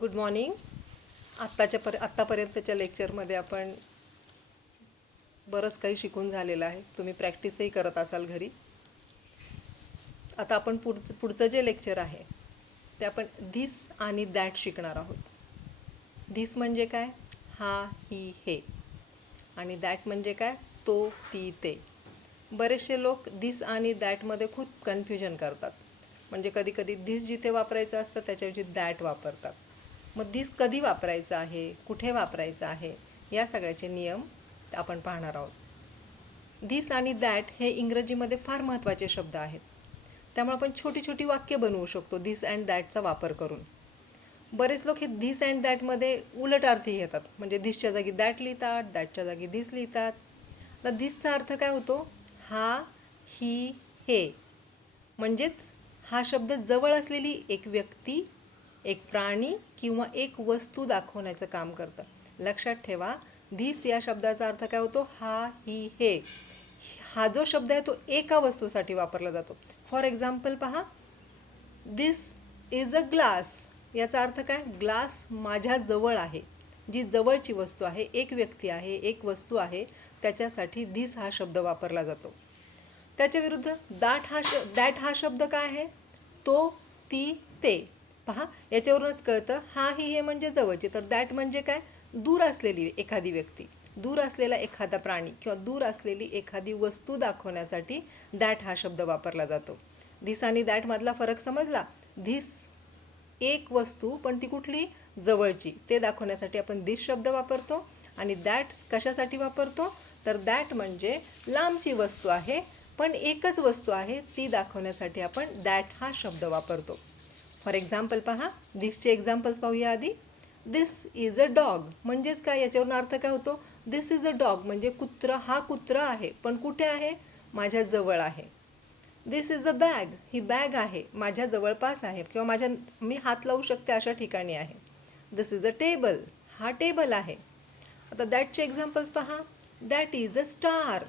Good morning. आत्तापर्यंतच्या लेक्चरमध्ये आपण बरंच काही शिकून झालेलं आहे. तुम्ही प्रॅक्टिसही करत असाल घरी. आता आपण पुढचं जे लेक्चर आहे ते आपण धिस आणि दॅट शिकणार आहोत. धिस म्हणजे काय? हा, ही, हे. आणि दॅट म्हणजे काय? तो, ती, ते. बरेचसे लोक धिस आणि दॅटमध्ये खूप कन्फ्युजन करतात. म्हणजे कधी कधी धिस जिथे वापरायचं असतं त्याच्याऐवजी दॅट वापरतात. मग धिस कधी वापरायचं आहे, कुठे वापरायचं आहे, या सगळ्याचे नियम आपण पाहणार आहोत. धिस आणि दॅट हे इंग्रजीमध्ये फार महत्त्वाचे शब्द आहेत. त्यामुळे आपण छोटी छोटी वाक्य बनवू शकतो धिस अँड दॅटचा वापर करून. बरेच लोक हे धिस अँड दॅटमध्ये उलट अर्थही घेतात. म्हणजे धिसच्या जागी दॅट लिहितात, दॅटच्या जागी धिस लिहितात. तर धिसचा अर्थ काय होतो? हा, ही, हे. म्हणजेच हा शब्द जवळ असलेली एक व्यक्ती, एक प्राणी किंवा एक वस्तू दाखवण्याचं काम करतं. लक्षात ठेवा, धिस या शब्दाचा अर्थ काय होतो? हा, ही, हे. हा जो शब्द आहे तो एका वस्तूसाठी वापरला जातो. फॉर एक्झाम्पल पहा, दिस इज अ ग्लास. याचा अर्थ काय? ग्लास माझ्या जवळ आहे. जी जवळची वस्तू आहे, एक व्यक्ती आहे, एक वस्तू आहे, त्याच्यासाठी धिस हा शब्द वापरला जातो. त्याच्या विरुद्ध दॅट हा शब्द काय आहे? तो, ती, ते. पहा, याच्यावरूनच कळतं हा, ही, हे म्हणजे जवळची. तर दॅट म्हणजे काय? दूर असलेली एखादी व्यक्ती, दूर असलेला एखादा प्राणी किंवा दूर असलेली एखादी वस्तू दाखवण्यासाठी दॅट हा शब्द वापरला जातो. धिस आणि दॅट मधला फरक समजला? धिस एक वस्तू, पण ती कुठली? जवळची. ते दाखवण्यासाठी आपण धिस शब्द वापरतो. आणि दॅट कशासाठी वापरतो? तर दॅट म्हणजे लांबची वस्तू आहे, पण एकच वस्तू आहे, ती दाखवण्यासाठी आपण दॅट हा शब्द वापरतो. फॉर एक्झाम्पल पहा, धिसचे एक्झाम्पल्स पाहूया आधी. दिस इज अ डॉग म्हणजेच काय? याच्यावरून अर्थ काय होतो? दिस इज अ डॉग म्हणजे कुत्रा. हा कुत्रा आहे, पण कुठे आहे? माझ्या जवळ आहे. This is a bag. ही बॅग आहे, माझ्या जवळपास आहे किंवा मी हात लावू शकते अशा ठिकाणी आहे. This is a table. हा टेबल आहे. आता दॅटचे एक्झाम्पल्स पहा. That is a star.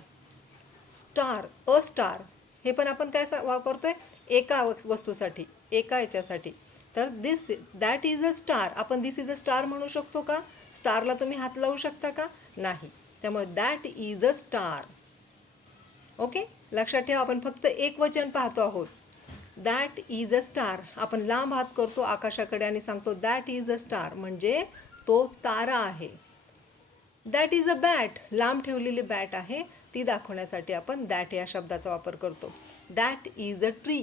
Star, a star. हे पण आपण काय वापरतोय? एका वस्तूसाठी, एका याच्यासाठी. तर दॅट इज अ स्टार. आपण दिस इज अ स्टार म्हणू शकतो का? स्टारला तुम्ही हात लावू शकता का? नाही. त्यामुळे that is a star. Okay, लक्षात ठेवा, आपण फक्त एक वचन पाहतो आहोत. That is a star. आपण लांब हात करतो आकाशाकडे आणि सांगतो दॅट इज अ स्टार, म्हणजे तो तारा आहे. That is a bat. लांब ठेवलेली बॅट आहे, ती दाखवण्यासाठी आपण दॅट या शब्दाचा वापर करतो. That is a tree.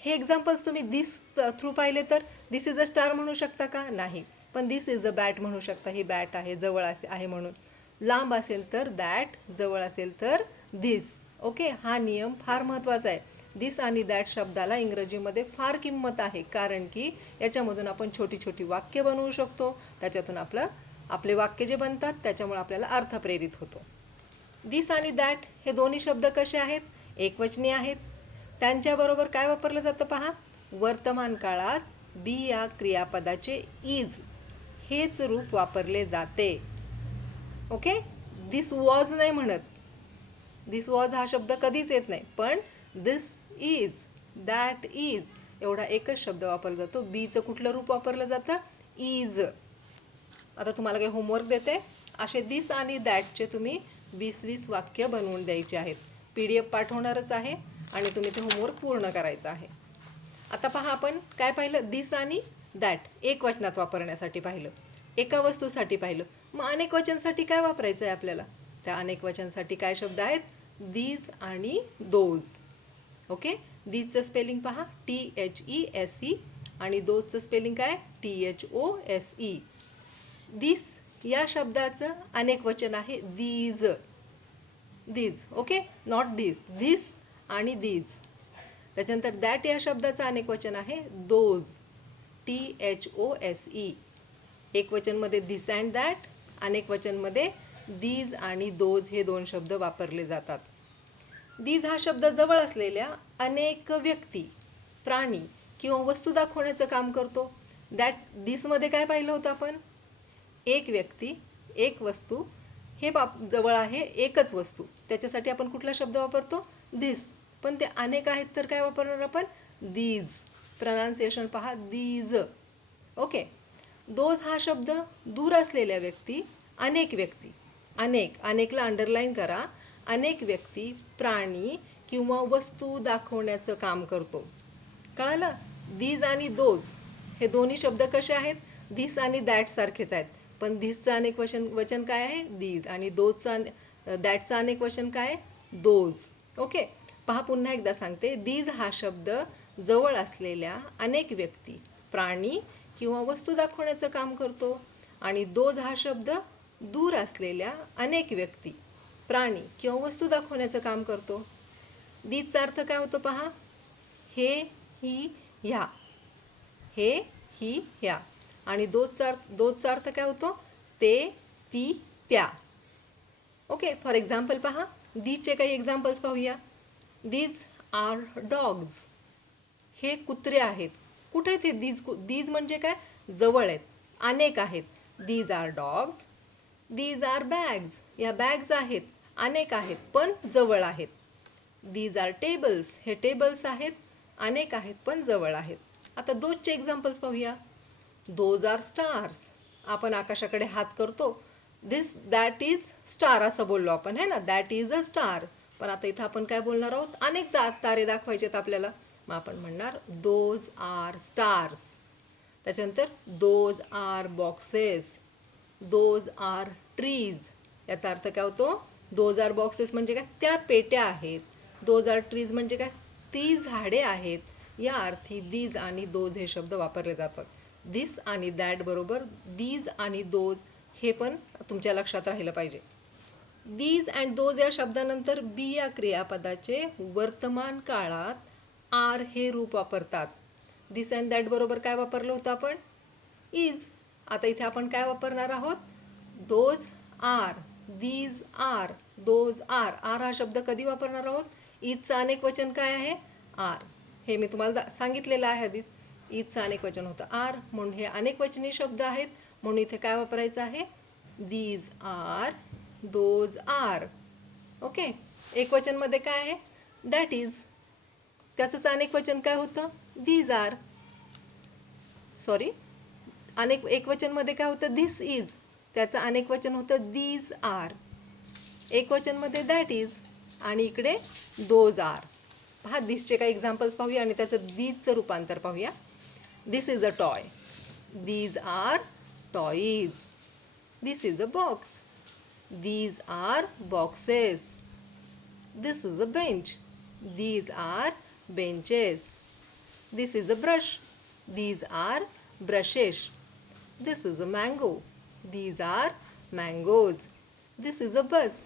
हे एक्झाम्पल्स तुम्ही दिस थ्रू पाहिले तर दिस इज अ स्टार म्हणू शकता का? नाही. पण दिस इज अ बॅट म्हणू शकता. ही बॅट आहे, जवळ आहे म्हणून. लांब असेल तर दॅट, जवळ असेल तर दिस. ओके, हा नियम फार महत्त्वाचा आहे. दिस आणि दॅट शब्दाला इंग्रजीमध्ये फार किंमत आहे, कारण की याच्यामधून आपण छोटी छोटी वाक्य बनवू शकतो. त्याच्यातून आपले वाक्य जे बनतात त्याच्यामुळे आपल्याला अर्थ प्रेरित होतो. दिस आणि दॅट हे दोन्ही शब्द कसे आहेत? एकवचनी आहेत. त्यांच्याबरोबर काय वापरलं जातं पहा. वर्तमान काळात बी या क्रियापदाचे इज हेच रूप वापरले जाते. ओके, दिस वॉज नाही म्हणत. दिस वॉज हा शब्द कधीच येत नाही. पण दिस इज, दॅट इज एवढा एकच शब्द वापरला जातो. बीचं कुठलं रूप वापरलं जातं? इज. आता तुम्हाला काही होमवर्क देते. असे दिस आणि दॅटचे तुम्ही 20-20 वाक्य बनवून द्यायचे आहेत. PDF पाठवणारच आहे आणि तुम्ही ते होमवर्क पूर्ण करायचं आहे. आता पहा, आपण काय पाहिलं? दिस आणि दॅट एक वचनात वापरण्यासाठी पाहिलं, एका वस्तूसाठी पाहिलं. मग अनेक वचनसाठी काय वापरायचं आहे आपल्याला? त्या अनेक वचनसाठी काय शब्द आहेत? दीज आणि दोज. ओके, दीजचं स्पेलिंग पहा, THESE, आणि दोजचं स्पेलिंग काय? THOSE. दिस या शब्दाचं अनेक वचन आहे दीज. दीज. ओके, नॉट दिस. दिस आणि दीज. त्याच्यानंतर दॅट या शब्दाचं अनेक वचन आहे दोज. THOSE. एक वचनमध्ये दिस अँड दॅट, अनेक वचनमध्ये दीज आणि दोज हे दोन शब्द वापरले जातात. दीज हा शब्द जवळ असलेल्या अनेक व्यक्ती, प्राणी किंवा वस्तू दाखवण्याचं काम करतो. दिसमध्ये काय पाहिलं होतं आपण? एक व्यक्ती, एक वस्तू. हे जवळ आहे एकच वस्तू, त्याच्यासाठी आपण कुठला शब्द वापरतो? दिस. पण ते अनेक आहेत तर काय वापरणार आपण? दीज. प्रनाउन्सिएशन पहा, दीज. ओके. दोज हा शब्द दूर असलेल्या व्यक्ती, अनेक व्यक्ती, अनेकला अंडरलाईन करा. अनेक व्यक्ती, प्राणी किंवा वस्तू दाखवण्याचं काम करतो. कळालं? दीज आणि दोज हे दोन्ही शब्द कसे आहेत? धिस आणि दॅट सारखेच आहेत, पण धिसचं अनेक वचन काय आहे? दीज. आणि दॅटचं अनेक वचन काय आहे? दोज. ओके. पहा, पुन्हा एकदा सांगते. दीज हा शब्द जवळ असलेल्या अनेक व्यक्ती, प्राणी किंवा वस्तू दाखवण्याचं काम करतो. आणि दोज हा शब्द दूर असलेल्या अनेक व्यक्ती, प्राणी किंवा वस्तू दाखवण्याचं काम करतो. दीजचा अर्थ काय होतो पहा? हे, ही, ह्या. हे, ही, ह्या. आणि दोजचा अर्थ काय होतो? ते, ती, त्या. ओके. फॉर एक्झाम्पल पहा, दीजचे काही एक्झाम्पल्स पाहूया. These are dogs. हे कुत्रे आहेत. कुठे आहेत हे दीज म्हणजे काय? जवळ आहेत, अनेक आहेत. These are dogs. These are bags. या बॅग्स आहेत, अनेक आहेत पण जवळ आहेत. These are tables. हे टेबल्स आहेत, अनेक आहेत पण जवळ आहेत. आता दोजचे एक्झाम्पल्स पाहूया. Those are stars. आपण आकाशाकडे हात करतो. दॅट इज स्टार असं बोललो आपण, है ना? That is a star. पण आता इथं आपण काय बोलणार आहोत? अनेक तारे दाखवायचे आहेत आपल्याला. मग आपण म्हणणार दोज आर स्टार्स. त्याच्यानंतर those are boxes. Those are trees. याचा अर्थ काय होतो? दोज आर बॉक्सेस म्हणजे काय? त्या पेट्या आहेत. दोज आर ट्रीज म्हणजे काय? ती झाडे आहेत. या अर्थी दीज आणि दोज हे शब्द वापरले जातात. दिस आणि दॅट बरोबर दीज आणि दोज हे पण तुमच्या लक्षात राहिलं पाहिजे. दीज अँड दोज या शब्दानंतर बी या क्रियापदाचे वर्तमान काळात आर हे रूप वापरतात. दिस अँड दॅट बरोबर काय वापरलं होतं आपण? इज. आता इथे आपण काय वापरणार आहोत? Those are, these are, those are. Are हा शब्द कधी वापरणार आहोत? इजचं अनेक वचन काय आहे? आर. हे मी तुम्हाला सांगितलेलं आहे आधीच. इजचं अनेक वचन होतं आर, म्हणून हे अनेक वचनी शब्द आहेत. म्हणून इथे काय वापरायचं आहे? These are, those are. Okay. एक वचनमध्ये काय आहे? That is. त्याचंच अनेक वचन काय होतं? These R. सॉरी, एक वचनमध्ये काय होतं? This is. त्याचं अनेक वचन होतं दीज आर. एक वचनमध्ये दॅट इज आणि इकडे दोज आर. पहा, दिसचे काही एक्झाम्पल्स पाहूया आणि त्याचं दीजचं रूपांतर पाहूया. This is a toy. These are toys. This is a box. These are boxes. This is a bench. These are benches. This is a brush. These are brushes. This is a mango. These are mangoes. This is a bus.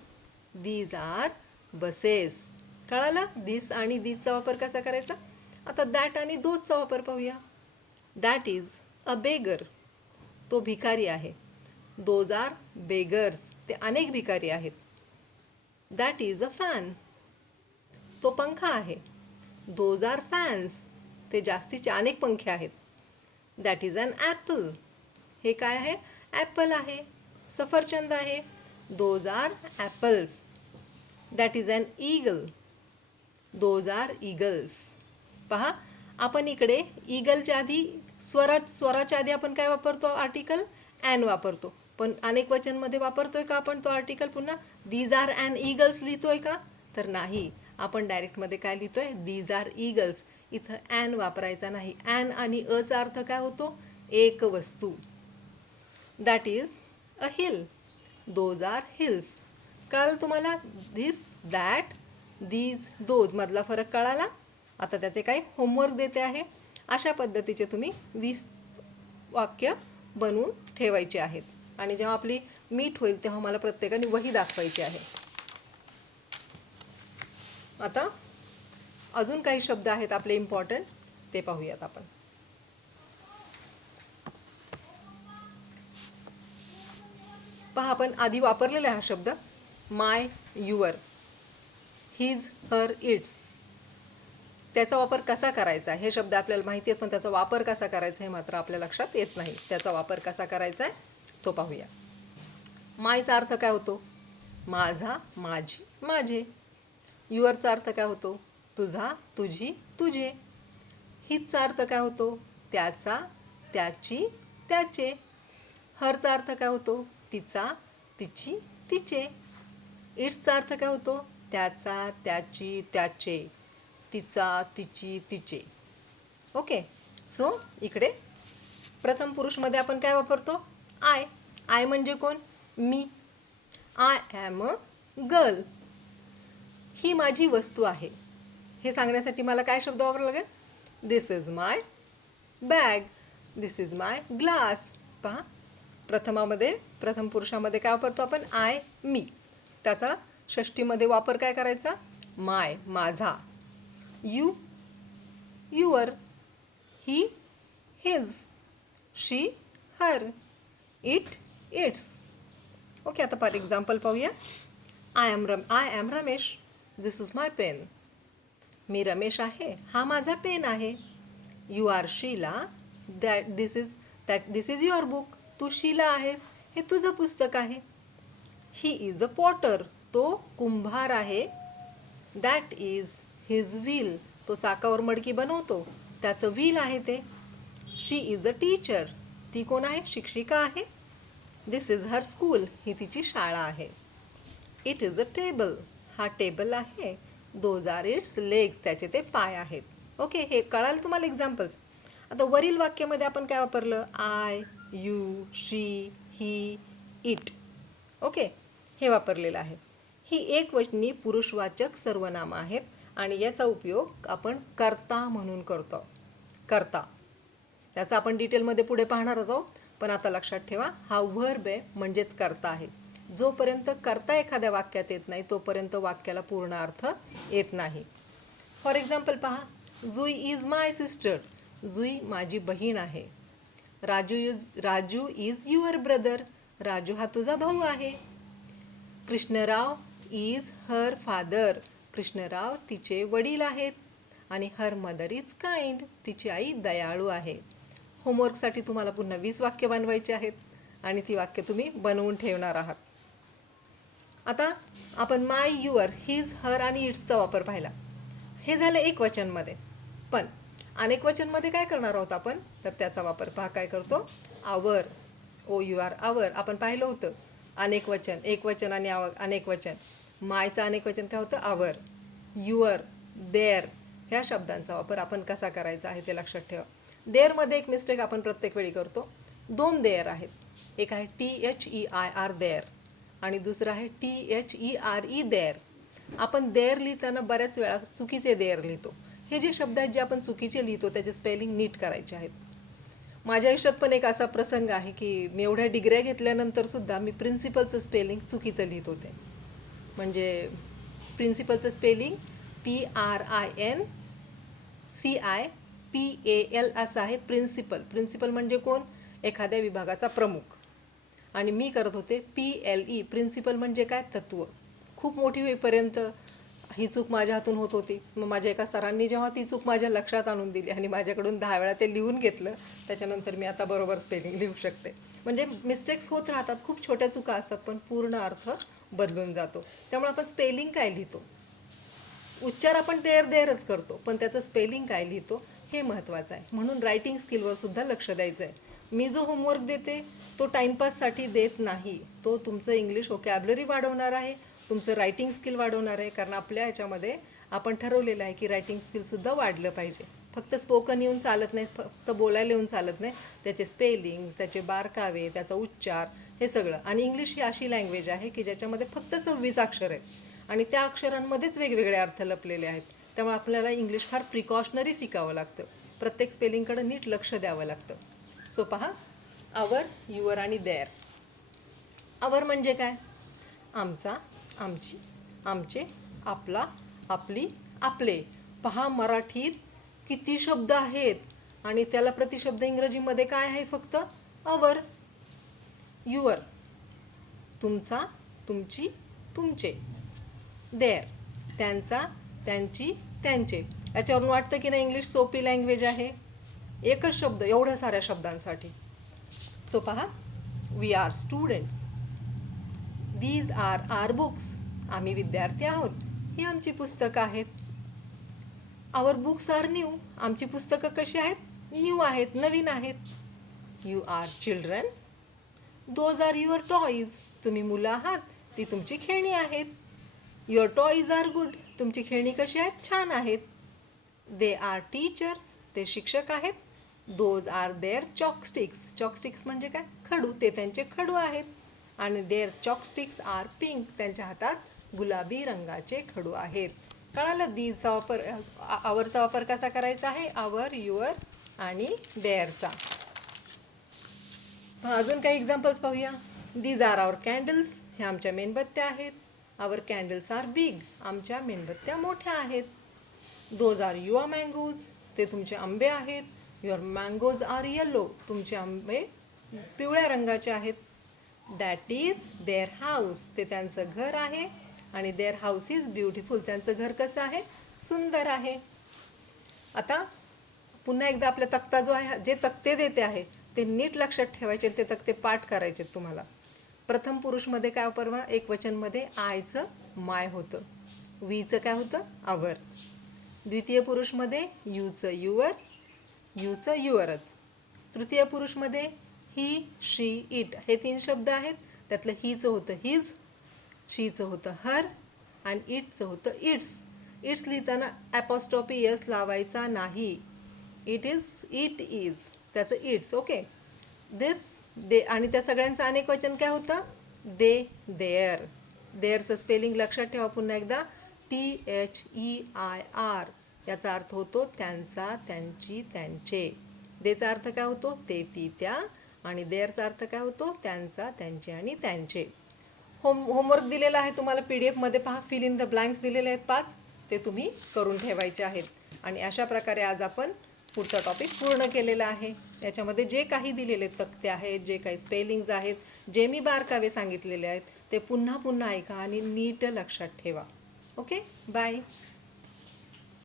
These are buses. कळालं? दिस आणि दीजचा वापर कसा करायचा? आता that आणि दोजचा वापर पाहूया. That is a beggar. तो भिकारी आहे. Those are beggars. ते अनेक भिकारी आहेत. That is a fan. तो पंखा आहे. Those are fans. ते जास्तीचे अनेक पंखे आहेत. That is an apple. हे काय आहे? ॲपल आहे. सफरचंद आहे. Those are apples. That is an eagle. Those are eagles. पहा, आपण इकडे ईगलच्या आधी स्वराच्या आधी आपण काय वापरतो? आर्टिकल ॲन वापरतो. पण अनेक वचनमध्ये वापरतोय का आपण तो आर्टिकल पुन्हा? दीज आर अँड ईगल्स लिहितोय का? तर नाही. आपण डायरेक्टमध्ये काय लिहितोय? These are eagles. इथं ॲन वापरायचा नाही. ॲन आणि अचा अर्थ काय होतो? एक वस्तू. That is a hill. Those are hills. कळालं तुम्हाला? धिस, दॅट, दीज, दोज मधला फरक कळाला? आता त्याचे काही होमवर्क देते आहे. अशा पद्धतीचे तुम्ही 20 वाक्य बनवून ठेवायचे आहेत. आणि जेव्हा आपली मीट होईल तेव्हा मला प्रत्येकाने वही दाखवायची आहे. आता अजून काही शब्द आहेत आपले इम्पॉर्टंट, ते पाहूयात आपण. पहा, आपण आधी वापरलेला हा शब्द माय, युअर, हिज, हर, इट्स. त्याचा वापर कसा करायचा हे शब्द आपल्याला माहिती आहेत, पण त्याचा वापर कसा करायचा हे मात्र आपल्या लक्षात येत नाही. त्याचा वापर कसा करायचा आहे तो पाहूया. मायचा अर्थ काय होतो? माझा, माझी, माझे. युअरचा अर्थ काय होतो? तुझा, तुझी, तुझे. हिजचा अर्थ काय होतो? त्याचा, त्याची, त्याचे. हरचा अर्थ काय होतो? तिचा, तिची, तिचे. इट्सचा अर्थ काय होतो? त्याचा, त्याची, त्याचे. तिचा, तिची, तिचे. ओके. सो इकडे प्रथम पुरुषमध्ये आपण काय वापरतो? आय. आय म्हणजे कोण? मी. I am a girl. ही माझी वस्तू आहे. हे सांगण्यासाठी मला काय शब्द वापरावा लागेल? This is my bag. This is my glass. पहा, प्रथम पुरुषामध्ये काय वापरतो आपण? आय, मी. त्याचा षष्टीमध्ये वापर काय करायचा? माय, माझा. You, your. He, his. She, her. It, its. Okay. आता फॉर एक्झाम्पल पाहूया. I am Ramesh. This is my pen. मी रमेश आहे. हा माझा पेन आहे. You are Sheela. This is your book. तू शीला आहेस. हे तुझं पुस्तक आहे. He is a Potter. तो कुंभार आहे. That is his wheel. तो चाकावर मडकी बनवतो. त्याचं व्हील आहे ते. शी इज अ टीचर. ती कोण आहे? शिक्षिका आहे. This is her school. ही तिची शाळा आहे. It is a table. हा टेबल आहे. Those are its legs. त्याचे ते पाय आहेत. ओके. हे कळालं तुम्हाला एक्झाम्पल्स? आता वरील वाक्यामध्ये आपण काय वापरलं? I, you, she, he, it. Okay. हे वापरलेलं आहे. ही एकवचनी पुरुषवाचक सर्वनामं आहेत आणि याचा उपयोग आपण कर्ता म्हणून करतो. कर्ता. त्याचा आपण डिटेलमध्ये पुढे पाहणार आहोत. पण आता लक्षात ठेवा, हा व्हर्ब आहे म्हणजेच कर्ता आहे. जोपर्यंत कर्ता एखाद्या वाक्यात येत नाही तोपर्यंत वाक्याला पूर्ण अर्थ येत नाही. फॉर एक्झाम्पल पहा. जुई इज माय सिस्टर. जुई माझी बहीण आहे. Raju is your brother. Raju हा तुझा भाऊ आहे. Krishnarao is her father. Krishnarao तिचे वडील आहेत. आणि हर मदर इज काइंड. तिची आई दयाळू आहे. होमवर्कसाठी तुम्हाला पुन्हा 20 वाक्य बनवायची आहेत आणि ती वाक्य तुम्ही बनवून ठेवणार आहात. आता आपण माय, युअर, हिज, हर आणि इट्सचा वापर पाहिला. हे झालं एक वचनमध्ये. पण अनेक वचनमध्ये काय करणार आहोत आपण? तर त्याचा वापर पहा काय करतो? आवर. ओ यू आर आवर. आपण पाहिलं होतं अनेक वचन, एक वचन आणि अनेक वचन. मायचं अनेक वचन काय होतं? आवर. युअर, देअर ह्या शब्दांचा वापर आपण कसा करायचा आहे ते लक्षात ठेवा. देअरमध्ये एक मिस्टेक आपण प्रत्येक वेळी करतो. 2 देअर आहेत. एक आहे THEIR देअर आणि दुसरं आहे THERE देअर. आपण देअर लिहिताना बऱ्याच वेळा चुकीचे देअर लिहितो. हे जे शब्द आहेत जे आपण चुकीचे लिहितो त्याचे स्पेलिंग नीट करायचे आहेत. माझ्या आयुष्यात पण एक असा प्रसंग आहे की मी एवढ्या डिग्र्या घेतल्यानंतर सुद्धा मी प्रिन्सिपलचं स्पेलिंग चुकीचं लिहित होते. म्हणजे प्रिन्सिपलचं स्पेलिंग PRINCIPAL असं आहे. प्रिन्सिपल म्हणजे कोण? एखाद्या विभागाचा प्रमुख. आणि मी करत होते PLE. प्रिन्सिपल म्हणजे काय? तत्व. खूप मोठी होईपर्यंत ही चूक माझ्या हातून होत होती. मग माझ्या एका सरांनी जेव्हा ती चूक माझ्या लक्षात आणून दिली आणि माझ्याकडून 10 वेळा ते लिहून घेतलं, त्याच्यानंतर मी आता बरोबर स्पेलिंग लिहू शकते. म्हणजे मिस्टेक्स होत राहतात. खूप छोट्या चुका असतात पण पूर्ण अर्थ बदलून जातो. त्यामुळे आपण स्पेलिंग काय लिहितो, उच्चार आपण देअरच करतो पण त्याचं स्पेलिंग काय लिहितो हे महत्त्वाचं आहे. म्हणून रायटिंग स्किलवर सुद्धा लक्ष द्यायचं आहे. मी जो होमवर्क देते तो टाईमपाससाठी देत नाही. तो तुमचं इंग्लिश व्होकॅब्युलरी वाढवणार आहे, तुमचं रायटिंग स्किल वाढवणार आहे. कारण आपल्या ह्याच्यामध्ये आपण ठरवलेलं आहे की रायटिंग स्किलसुद्धा वाढलं पाहिजे. फक्त स्पोकन येऊन चालत नाही, फक्त बोलायला येऊन चालत नाही. त्याचे स्पेलिंग, त्याचे बारकावे, त्याचा उच्चार हे सगळं. आणि इंग्लिश ही अशी लँग्वेज आहे की ज्याच्यामध्ये फक्त 26 अक्षर आहेत आणि त्या अक्षरांमध्येच वेगवेगळे अर्थ लपलेले आहेत. त्यामुळे आपल्याला इंग्लिश फार प्रिकॉशनरी शिकावं लागतं. प्रत्येक स्पेलिंगकडे नीट लक्ष द्यावं लागतं. सो पहा, आवर, युअर आणि देअर. आवर म्हणजे काय? आमचा, आमची, आमचे, आपला, आपली, आपले. पहा, मराठीत किती शब्द आहेत आणि त्याला प्रतिशब्द इंग्रजीमध्ये काय आहे? फक्त आवर. युअर तुमचा, तुमची, तुमचे. देअर त्यांचा, त्यांची, त्यांचे. याच्यावरून वाटतं की नाही इंग्लिश सोपी लँग्वेज आहे. एकच शब्द एवढ्या साऱ्या शब्दांसाठी. सो पहा, we are students. These are are books. आम्ही विद्यार्थी आहोत. ही आमची पुस्तकं आहेत. Our books are new. आमची पुस्तकं कशी आहेत? न्यू आहेत, नवीन आहेत. You are children. Those are your toys. तुम्ही मुलं आहात, ती तुमची खेळणी आहेत. Your toys are good. तुमची खेळणी कशी आहेत? छान आहेत. They are teachers. ते शिक्षक आहेत. Those are their chalksticks. Chalksticks म्हणजे काय? खडू. ते त्यांचे खडू आहेत. आणि देअर चॉकस्टिक्स आर पिंक. त्यांच्या हातात गुलाबी रंगाचे खडू आहेत. कळालं? दीजचा वापर, आवरचा वापर कसा करायचा आहे? आवर, युअर आणि देअरचा. अजून काही एक्झाम्पल्स पाहूया. These are our candles. ह्या आमच्या मेणबत्त्या आहेत. Our candles are big. आमच्या मेणबत्त्या मोठ्या आहेत. Those are your mangoes. ते तुमचे आंबे आहेत. Your mangoes are yellow. तुमचे आंबे पिवळ्या रंगाचे आहेत. That is their house. ते त्यांचं घर आहे. आणि देअर हाऊस इज ब्युटिफुल. त्यांचं घर कसं आहे? सुंदर आहे. आता पुन्हा एकदा आपला तक्ता जो आहे, जे तक्ते देते आहे ते नीट लक्षात ठेवायचे. ते तक्ते पाठ करायचे तुम्हाला. प्रथम पुरुषमध्ये काय वापरवा? एकवचनमध्ये आयचं माय होतं. वीचं काय होतं? आवर. द्वितीय पुरुषमध्ये यूचं युअर, यूचं युअरच. तृतीय पुरुषमध्ये ही, शी, इट हे 3 शब्द आहेत. त्यातलं हीचं होतं हिज, शीचं होतं हर आणि इटचं होतं इट्स. इट्स लिहिताना ॲपॉस्ट्रॉफी एस लावायचा नाही. इट इज त्याचं इट्स. ओके. दिस, दे. आणि त्या सगळ्यांचं अनेक वचन काय होतं? दे, देअर. देअरचं स्पेलिंग लक्षात ठेवा पुन्हा एकदा. THEIR. याचा अर्थ होतो त्यांचा, त्यांची, त्यांचे. देचा अर्थ काय होतो? ते, ती, त्या. आणि देअरचा अर्थ काय होतो? त्यांचा, त्यांचे आणि त्यांचे. होमवर्क दिलेला आहे तुम्हाला PDF मध्ये. पहा, फिल इन द ब्लँक्स दिलेले आहेत 5. ते तुम्ही करून ठेवायचे आहेत. आणि अशा प्रकारे आज आपण पुढचा टॉपिक पूर्ण केलेला आहे. याच्यामध्ये जे काही दिलेले तक्ते आहेत, जे काही स्पेलिंग्ज आहेत, जे मी बारकावे सांगितलेले आहेत, ते पुन्हा पुन्हा ऐका आणि नीट लक्षात ठेवा. Okay, bye.